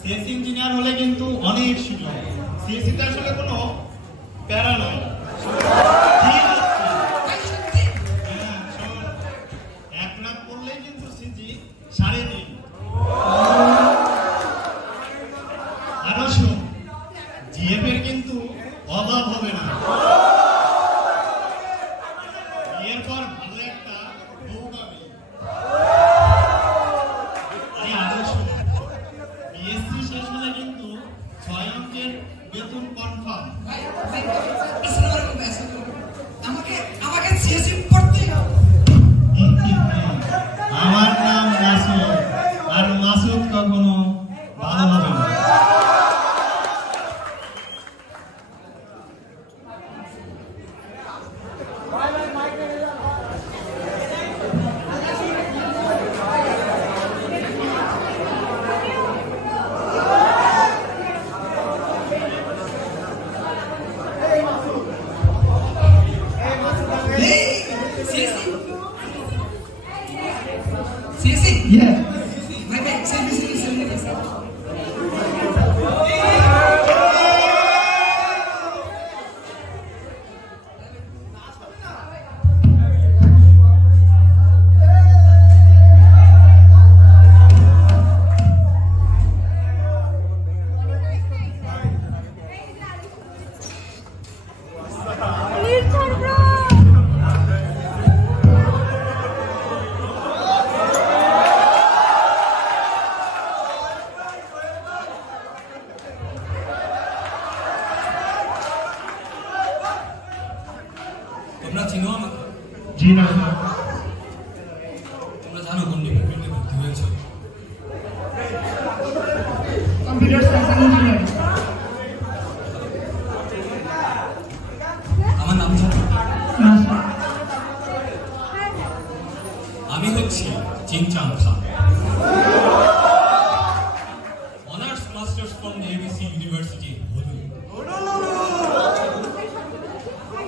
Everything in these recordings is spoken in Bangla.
সিএসসি ইঞ্জিনিয়ার হলে কিন্তু অনেক সুযোগ। সিএসসি তে আসলে কোনো প্যারা নয়। ঠিক আছে। হ্যাঁ, 1 লাখ পড়লেই কিন্তু সিজি 3.5। আরো শোন, জিএফ এর কিন্তু অভাব হবে না। বিয়ের পর ভালো একটা বউ পাবি। বিএসসি শেষ হলে কিন্তু 6 অঙ্কের বেতন কনফার্ম। আমাকে সিএসসি পড়তে হবে। আমার নাম মাসুদ, আর মাসুদ কখনো ভালো হবে না। Yeah. My bad. Send me. তোমরা চিনো আমাকে? জি না। তোমরা জানো কোন ডিপার্টমেন্টে ভর্তি হয়েছে? Computer science engineering. আমার নাম জানো? না স্যার। আমি হচ্ছি Chinchang Khan, honours masters from ABC university.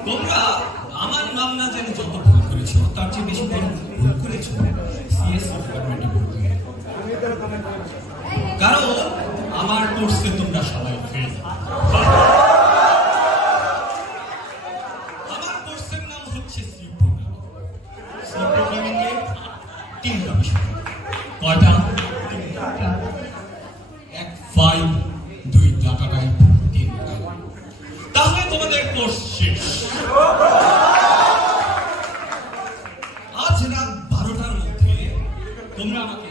তোমরা আমার নাম না জেনে যত ভুল করেছো তার চেয়ে বেশি ভুল করেছো সিএসসি ডিপার্টমেন্টে ভর্তি হয়ে। কারণ আমার কোর্সে তোমরা সবাই ফেল। আমার কোর্সের নাম হচ্ছে সি প্রোগ্রামিং। সি প্রোগ্রামিং এর 3টা বিষয়। কয়টা? 1 ফাইল, 2 ডাটা টাইপ, 3 টাইপ। তাহলে তোমাদের কোর্স শেষ। আজ রাত 12টার মধ্যে তোমরা আমাকে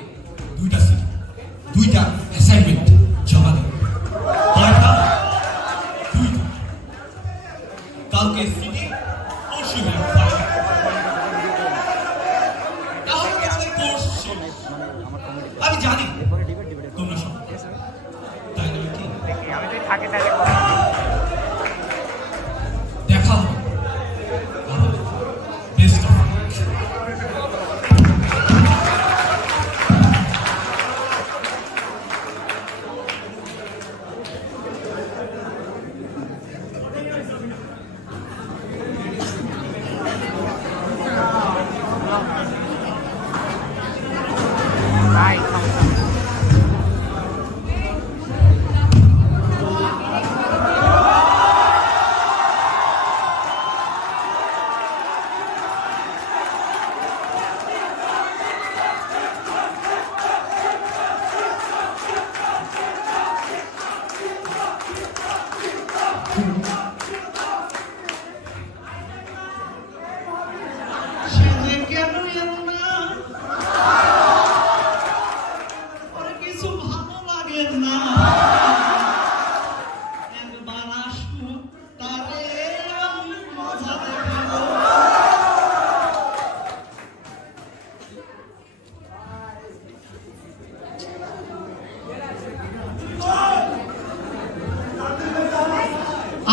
2টা অ্যাসাইনমেন্ট জমা দেবে। কয়টা? 2টা। কালকে সিটি, পরশু ফাইল। তাহলে তোমাদের কোর্স শেষ। আমি জানি তোমরা সব তাই না? কি দেখা হবে। Best of luck.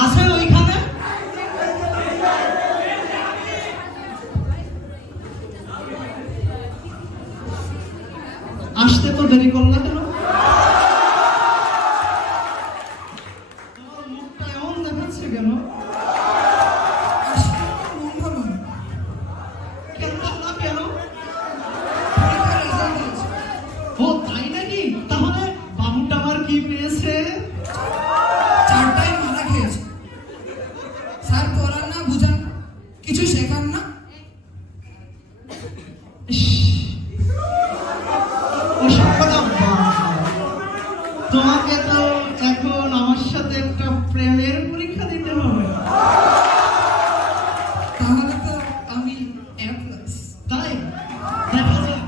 আছে তোমাকে তো এখন আমার সাথে একটা প্রেমের পরীক্ষা দিতে হবে। তাহলে তো আমি A+। তাই দেখা যাক।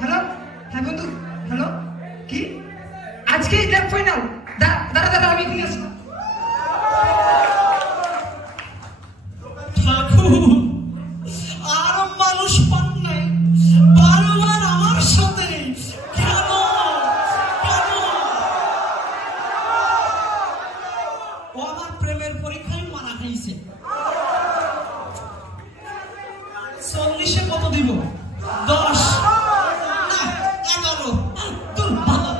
হ্যালো, হ্যাঁ বন্ধু, হ্যালো, কি আজকে গ্র্যান্ড ফাইনাল? দাঁড়া আমি এখানে আসি। ঠাকুর আর মানুষ পান নাই, বারবার আমার সাথে কেন কেন? ও আমার প্রেমের পরীক্ষায় মারা খাইছে। 40-এ কত দিব? 10 না 11। তোর ভালো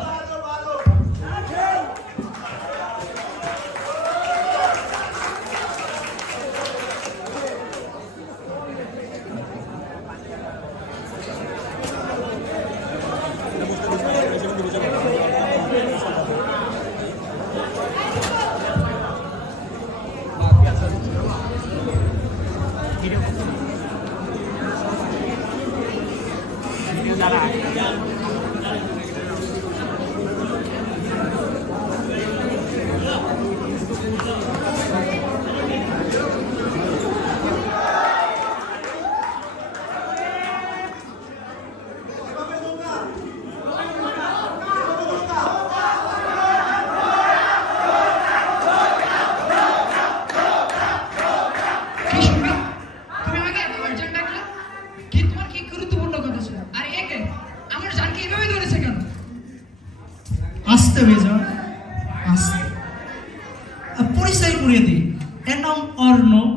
আসতে বেজা আসতে পরিচয় করিয়ে দিই। এর নাম অর্ণব।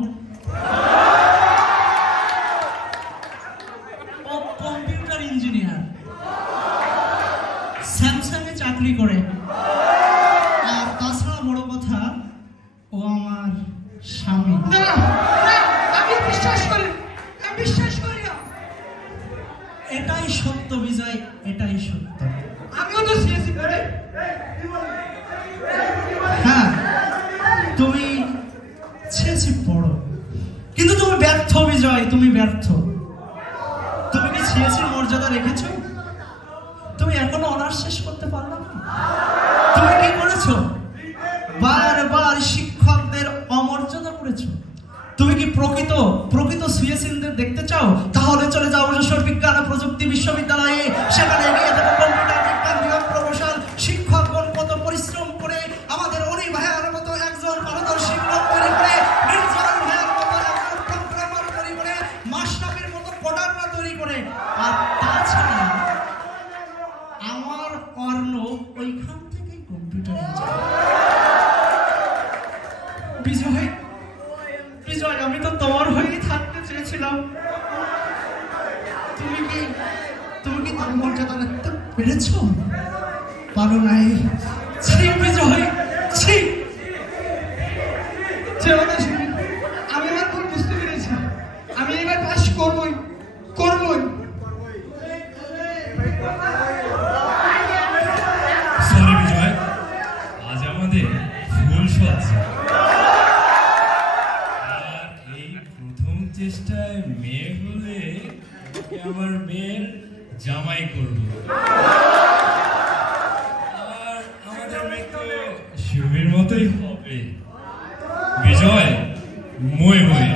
ও কম্পিউটার ইঞ্জিনিয়ার, স্যামসাং এ চাকরি করে। আর তাছাড়া বড় কথা, ও আমার স্বামী। আমি বিশ্বাস করি না। এটাই সত্য বিজয়, এটাই সত্য। আমিও তো সিএসসি পড়ে। হ্যাঁ, তুমি ছেছি পড়ো, কিন্তু তুমি ব্যর্থ বিজয়, তুমি ব্যর্থ। তুমি কি ছিএসির মর্যাদা রেখেছো? তুমি এখনো অনার্স শেষ করতে পারলো না। তুমি কি করেছো? বারবার শিক্ষকদের অমর্যাদা করেছো। তুমি কি প্রকৃত সিএসিদের দেখতে চাও? তাহলে চলে যাও যশোর বিজ্ঞান ও প্রযুক্তি বিশ্ববিদ্যালয়ে। সেখানে এগিয়ে দেবো কম্পিউটার বিজ্ঞান বিভাগ প্রকৌশল। শিক্ষকগণ কত পরিশ্রম করে আমাদের অনি ভাইয়ার মতো একজন পারদর্শী লোক তৈরি করে, নির্জন ভাইয়ার মতো একজন প্রোগ্রামার তৈরি করে, মাশরাফির মতো কোডাররা তৈরি করে। আর তাছাড়া আমার অর্ণব ওইখান থেকেই কম্পিউটার ইঞ্জিনিয়ার। বিজয়, আমি তো তোমার হয়েই থাকতে চেয়েছিলাম। তুমি কি তার মর্যাদা রাখতে পেরেছো? পারো নাই। বিজয়, আছে। আর এই প্রথম চেষ্টায় মেয়ে হলে ওকে আমার মেয়ের জামাই করব। আর আমাদের মেয়ে তো শিবের মতোই হবে। বিজয় মই মই।